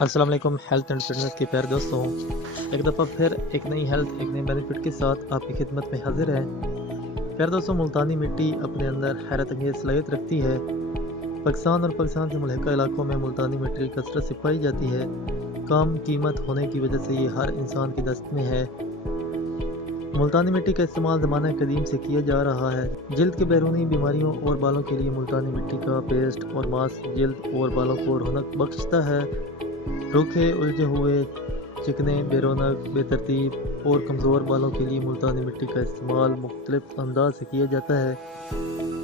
السلام علیکم health and fitness کے پیارے دوستوں، ایک دفعہ پھر ایک نئی ہیلتھ ایک نئی بینیفٹ کے ساتھ آپ کی خدمت میں حاضر ہے۔ پیارے دوستوں، ملتانی مٹی اپنے اندر حیرت انگیز صلاحیت رکھتی ہے۔ پاکستان اور پاکستان سے ملحقہ علاقوں میں ملتانی مٹی کثرت سے پائی جاتی ہے۔ کم قیمت ہونے کی وجہ سے یہ ہر انسان کی دست میں ہے۔ ملتانی مٹی کا استعمال زمانہ قدیم سے کیا جا رہا ہے۔ جلد کے بیرونی بیماریوں اور بالوں کے لیے ملتانی مٹی کا پیسٹ اور ماسک جلد اور بالوں کو رونق بخشتا ہے۔ روکھے، الجھے ہوئے، چکنے، بے رونق، بے ترتیب اور کمزور بالوں کے لیے ملتانی مٹی کا استعمال مختلف انداز سے کیا جاتا ہے۔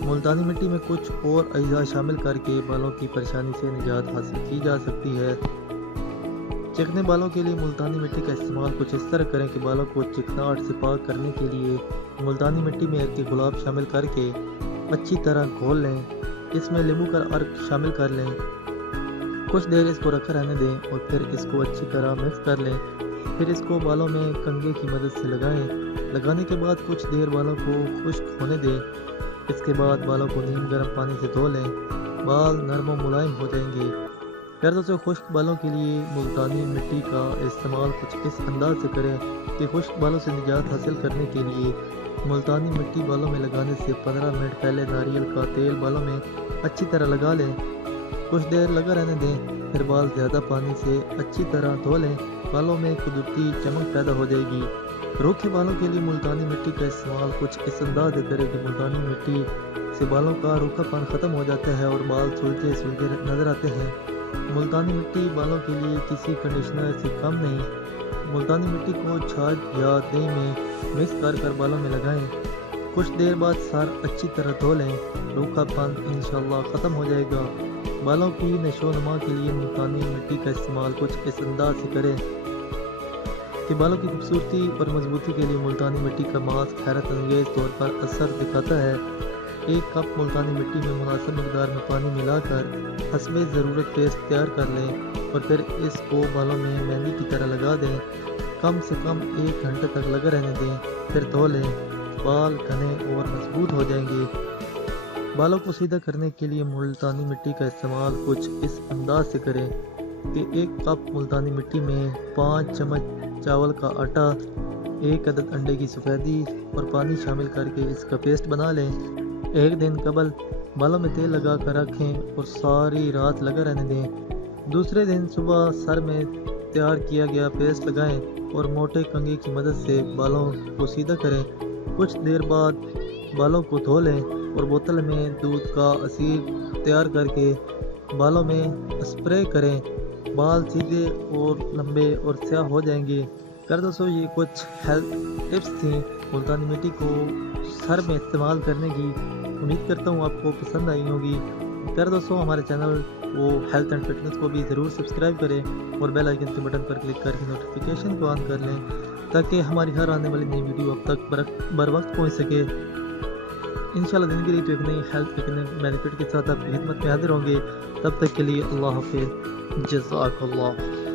ملتانی مٹی میں کچھ اور اجزاء شامل کر کے بالوں کی پریشانی سے نجات حاصل کی جا سکتی ہے۔ چکنے بالوں کے لیے ملتانی مٹی کا استعمال کچھ اس طرح کریں کہ بالوں کو چکناہٹ سے پاک کرنے کے لیے ملتانی مٹی میں ایک گلاب شامل کر کے اچھی طرح گھول لیں۔ اس میں لیموں کا عرق شامل کر لیں۔ کچھ دیر اس کو رکھا رہنے دیں اور پھر اس کو اچھی طرح مکس کر لیں۔ پھر اس کو بالوں میں کنگھے کی مدد سے لگائیں۔ لگانے کے بعد کچھ دیر بالوں کو خشک ہونے دیں۔ اس کے بعد بالوں کو نیم گرم پانی سے دھو لیں۔ بال نرم و ملائم ہو جائیں گے۔ پیاروں سے خشک بالوں کے لیے ملتانی مٹی کا استعمال کچھ اس انداز سے کریں کہ خشک بالوں سے نجات حاصل کرنے کے لیے ملتانی مٹی بالوں میں لگانے سے 15 منٹ پہلے ناریل کا تیل بالوں میں اچھی طرح لگا لیں۔ کچھ دیر لگا رہنے دیں، پھر بال زیادہ پانی سے اچھی طرح دھو لیں۔ بالوں میں قدرتی چمک پیدا ہو جائے گی۔ روکھے بالوں کے لیے ملتانی مٹی کا استعمال کچھ اس انداز سے کریں کہ ملتانی مٹی سے بالوں کا روکھا پن ختم ہو جاتا ہے اور بال سلجھے سلجھے نظر آتے ہیں۔ ملتانی مٹی بالوں کے لیے کسی کنڈیشنر سے کم نہیں۔ ملتانی مٹی کو چھاچھ یا دہی میں مکس کر بالوں میں لگائیں۔ کچھ دیر بعد سر اچھی طرح دھو لیں۔ روکھا پن انشاءاللہ ختم ہو جائے گا۔ بالوں کی نشو و نما کے لیے ملتانی مٹی کا استعمال کچھ اس انداز سے کریں کہ بالوں کی خوبصورتی اور مضبوطی کے لیے ملتانی مٹی کا ماسک حیرت انگیز طور پر اثر دکھاتا ہے۔ ایک کپ ملتانی مٹی میں مناسب مقدار میں پانی ملا کر حسب ضرورت پیسٹ تیار کر لیں اور پھر اس کو بالوں میں مہندی کی طرح لگا دیں۔ کم سے کم 1 گھنٹے تک لگا رہنے دیں، پھر دھو لیں۔ بال گھنے اور مضبوط ہو جائیں گے۔ بالوں کو سیدھا کرنے کے لیے ملتانی مٹی کا استعمال کچھ اس انداز سے کریں کہ 1 کپ ملتانی مٹی میں 5 چمچ چاول کا آٹا، 1 عدد انڈے کی سفیدی اور پانی شامل کر کے اس کا پیسٹ بنا لیں۔ 1 دن قبل بالوں میں تیل لگا کر رکھیں اور ساری رات لگا رہنے دیں۔ دوسرے دن صبح سر میں تیار کیا گیا پیسٹ لگائیں اور موٹے کنگھے کی مدد سے بالوں کو سیدھا کریں۔ کچھ دیر بعد بالوں کو دھو لیں اور بوتل میں دودھ کا عصیر تیار کر کے بالوں میں اسپرے کریں۔ بال سیدھے اور لمبے اور سیاہ ہو جائیں گے۔ پیارے دوستوں، یہ کچھ ہیلتھ ٹپس تھیں ملتانی مٹی کو سر میں استعمال کرنے کی۔ امید کرتا ہوں آپ کو پسند آئی ہوگی۔ پیارے دوستوں، ہمارے چینل وہ ہیلتھ اینڈ فٹنس کو بھی ضرور سبسکرائب کریں اور بیل آئیکن کے بٹن پر کلک کر کے نوٹیفیکیشن کو آن کر لیں تاکہ ہماری ہر آنے والی نئی ویڈیو اب تک بر وقت پہنچ سکے۔ انشاءاللہ دن کے لیے تو ایک نئی ہیلتھ ایک نئی بینیفٹ کے ساتھ آپ کی خدمت میں حاضر ہوں گے۔ تب تک کے لیے اللہ حافظ، جزاک اللہ۔